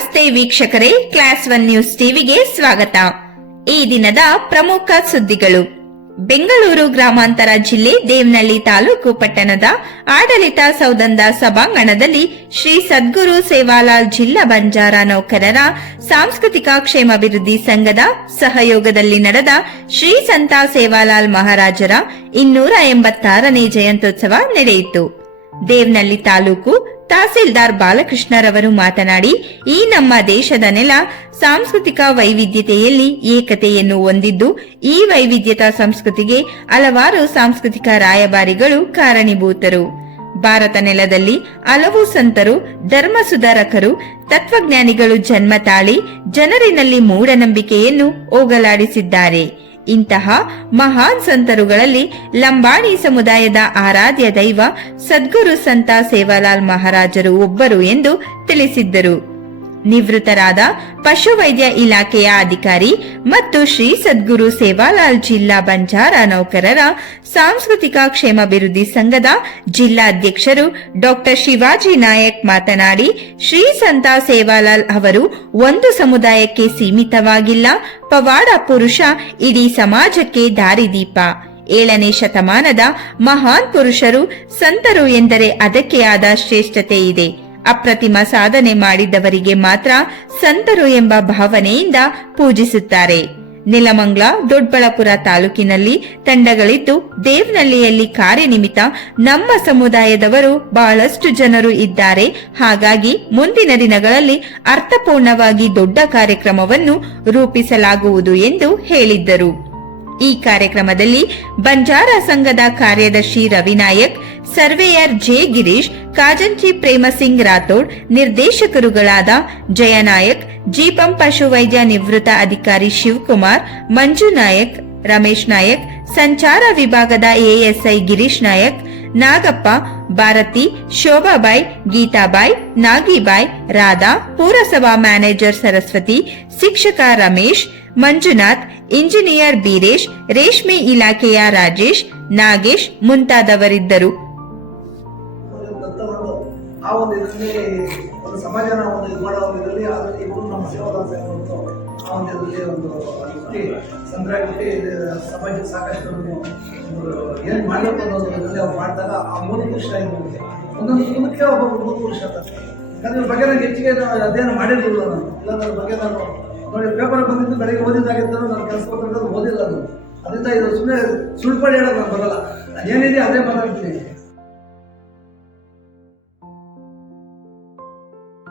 ನಮಸ್ತೆ ವೀಕ್ಷಕರೇ, class 1 news ಟಿವಿಗೆ ಸ್ವಾಗತ. ಈ ದಿನದ ಪ್ರಮುಖ ಸುದ್ದಿಗಳು. ಬೆಂಗಳೂರು ಗ್ರಾಮಾಂತರ ಜಿಲ್ಲೆ ದೇವನಹಳ್ಳಿ ತಾಲೂಕು ಪಟ್ಟಣದ ಆಡಳಿತ ಸೌಧದ ಸಭಾಂಗಣದಲ್ಲಿ ಶ್ರೀ ಸದ್ಗುರು ಸೇವಾಲಾಲ್ ಜಿಲ್ಲಾ ಬಂಜಾರ ನೌಕರರ ಸಾಂಸ್ಕೃತಿಕ ಕ್ಷೇಮಾಭಿವೃದ್ಧಿ ಸಂಘದ ಸಹಯೋಗದಲ್ಲಿ ನಡೆದ ಶ್ರೀ ಸಂತ ಸೇವಾಲಾಲ್ ಮಹಾರಾಜರ 286ನೇ ಜಯಂತ್ಯೋತ್ಸವ ನಡೆಯಿತು. ದೇವನಹಳ್ಳಿ ತಾಲೂಕು ತಹಸೀಲ್ದಾರ್ ಬಾಲಕೃಷ್ಣರವರು ಮಾತನಾಡಿ, ಈ ನಮ್ಮ ದೇಶದ ನೆಲ ಸಾಂಸ್ಕೃತಿಕ ವೈವಿಧ್ಯತೆಯಲ್ಲಿ ಏಕತೆಯನ್ನು ಹೊಂದಿದ್ದು, ಈ ವೈವಿಧ್ಯತಾ ಸಂಸ್ಕೃತಿಗೆ ಹಲವಾರು ಸಾಂಸ್ಕೃತಿಕ ರಾಯಭಾರಿಗಳು ಕಾರಣೀಭೂತರು. ಭಾರತ ನೆಲದಲ್ಲಿ ಹಲವು ಸಂತರು, ಧರ್ಮ ಸುಧಾರಕರು, ತತ್ವಜ್ಞಾನಿಗಳು ಜನ್ಮ ತಾಳಿ ಜನರಿನಲ್ಲಿ ಮೂಢನಂಬಿಕೆಯನ್ನು ಹೋಗಲಾಡಿಸಿದ್ದಾರೆ. ಇಂತಹ ಮಹಾನ್ ಸಂತರುಗಳಲ್ಲಿ ಲಂಬಾಣಿ ಸಮುದಾಯದ ಆರಾಧ್ಯ ದೈವ ಸದ್ಗುರು ಸಂತ ಸೇವಾಲಾಲ್ ಮಹಾರಾಜರು ಒಬ್ಬರು ಎಂದು ತಿಳಿಸಿದ್ದರು. ನಿವೃತ್ತರಾದ ಪಶುವೈದ್ಯ ಇಲಾಖೆಯ ಅಧಿಕಾರಿ ಮತ್ತು ಶ್ರೀ ಸದ್ಗುರು ಸೇವಾಲಾಲ್ ಜಿಲ್ಲಾ ಬಂಜಾರ ನೌಕರರ ಸಾಂಸ್ಕೃತಿಕ ಕ್ಷೇಮಾಭಿವೃದ್ಧಿ ಸಂಘದ ಜಿಲ್ಲಾಧ್ಯಕ್ಷರು ಡಾ ಶಿವಾಜಿ ನಾಯಕ್ ಮಾತನಾಡಿ, ಶ್ರೀ ಸಂತ ಸೇವಾಲಾಲ್ ಅವರು ಒಂದು ಸಮುದಾಯಕ್ಕೆ ಸೀಮಿತವಾಗಿಲ್ಲ, ಪವಾಡ ಪುರುಷ, ಇಡೀ ಸಮಾಜಕ್ಕೆ ದಾರಿದೀಪ. 7ನೇ ಶತಮಾನದ ಮಹಾನ್ ಪುರುಷರು, ಸಂತರು ಎಂದರೆ ಅದಕ್ಕೆ ಆದ ಶ್ರೇಷ್ಠತೆ ಇದೆ. ಅಪ್ರತಿಮ ಸಾಧನೆ ಮಾಡಿದವರಿಗೆ ಮಾತ್ರ ಸಂತರು ಎಂಬ ಭಾವನೆಯಿಂದ ಪೂಜಿಸುತ್ತಾರೆ. ನೆಲಮಂಗಲ, ದೊಡ್ಡಬಳ್ಳಾಪುರ ತಾಲೂಕಿನಲ್ಲಿ ತಂಡಗಳಿದ್ದು, ದೇವನಹಳ್ಳಿಯಲ್ಲಿ ಕಾರ್ಯನಿಮಿತ್ತ ನಮ್ಮ ಸಮುದಾಯದವರು ಬಹಳಷ್ಟು ಜನರು ಇದ್ದಾರೆ. ಹಾಗಾಗಿ ಮುಂದಿನ ದಿನಗಳಲ್ಲಿ ಅರ್ಥಪೂರ್ಣವಾಗಿ ದೊಡ್ಡ ಕಾರ್ಯಕ್ರಮವನ್ನು ರೂಪಿಸಲಾಗುವುದು ಎಂದು ಹೇಳಿದ್ದರು. ಈ ಕಾರ್ಯಕ್ರಮದಲ್ಲಿ ಬಂಜಾರ ಸಂಘದ ಕಾರ್ಯದರ್ಶಿ ರವಿನಾಯಕ್, ಸರ್ವೇಯರ್ ಜೆ ಗಿರೀಶ್, ಖಾಜಂಚಿ ಪ್ರೇಮಸಿಂಗ್ ರಾಥೋಡ್, ನಿರ್ದೇಶಕರುಗಳಾದ ಜಯನಾಯಕ್, ಜಿಪಂ ಪಶುವೈದ್ಯ ನಿವೃತ್ತ ಅಧಿಕಾರಿ ಶಿವಕುಮಾರ್, ಮಂಜು ನಾಯಕ್, ರಮೇಶ್ ನಾಯಕ್, ಸಂಚಾರ ವಿಭಾಗದ ಎಎಸ್ಐ ಗಿರೀಶ್ ನಾಯಕ್, ನಾಗಪ್ಪ, ಭಾರತಿ, ಶೋಭಾಬಾಯಿ, ಗೀತಾಬಾಯಿ, ನಾಗಿಬಾಯಿ, ರಾಧಾ, ಪುರಸಭಾ ಮ್ಯಾನೇಜರ್ ಸರಸ್ವತಿ, ಶಿಕ್ಷಕ ರಮೇಶ್, ಮಂಜುನಾಥ್, ಇಂಜಿನಿಯರ್ ಬೀರೇಶ್, ರೇಷ್ಮೆ ಇಲಾಖೆಯ ರಾಜೇಶ್, ನಾಗೇಶ್ ಮುಂತಾದವರಿದ್ದರು. ಸಮಾಜನ ಇದು ಮಾಡೋ ಇದರಲ್ಲಿ ಇವರು ನಮ್ಮ ಸೇವಾದಾರ ಆ ಒಂದು ಇದರಲ್ಲಿ ಒಂದು ಹುಟ್ಟಿ ಸಂಗ್ರಹಿ ಸಮಾಜಕ್ಕೆ ಸಾಕಷ್ಟು ಏನು ಮಾಡಬೇಕು ಅನ್ನೋದು ಇದರಲ್ಲಿ ಅವ್ರು ಮಾಡಿದಾಗ ಆ 3 ಪುರುಷ ಇರ್ಬೋದು, ಒಂದೊಂದು ಕುಟುಂಬಕ್ಕೆ ಒಬ್ಬೊಬ್ಬರು 3 ಪುರುಷ ಇರ್ತಾರೆ. ಯಾಕಂದ್ರೆ ಬಗ್ಗೆ ನನಗೆ ಹೆಚ್ಚಿಗೆ ಅಧ್ಯಯನ ಮಾಡಿರಲಿಲ್ಲ ನಾನು. ಇಲ್ಲ ನನ್ನ ಬಗ್ಗೆ ನಾನು ನೋಡಿ ಪೇಪರ್ ಬಂದಿದ್ದು ಬೆಳಗ್ಗೆ ಓದಿದ್ದಾಗಿದ್ದರೂ ನಾನು ಕೆಲಸ ಓದಿಲ್ಲ ನಾನು. ಅದರಿಂದ ಇದು ಸುಮ್ಮನೆ ಸುಳ್ಳುಪಡಿ ಹೇಳೋದು ನಾನು ಬರಲ್ಲ. ನಾನು ಏನಿದೆ ಅದೇ ಮಾತಾಡ್ತೀನಿ.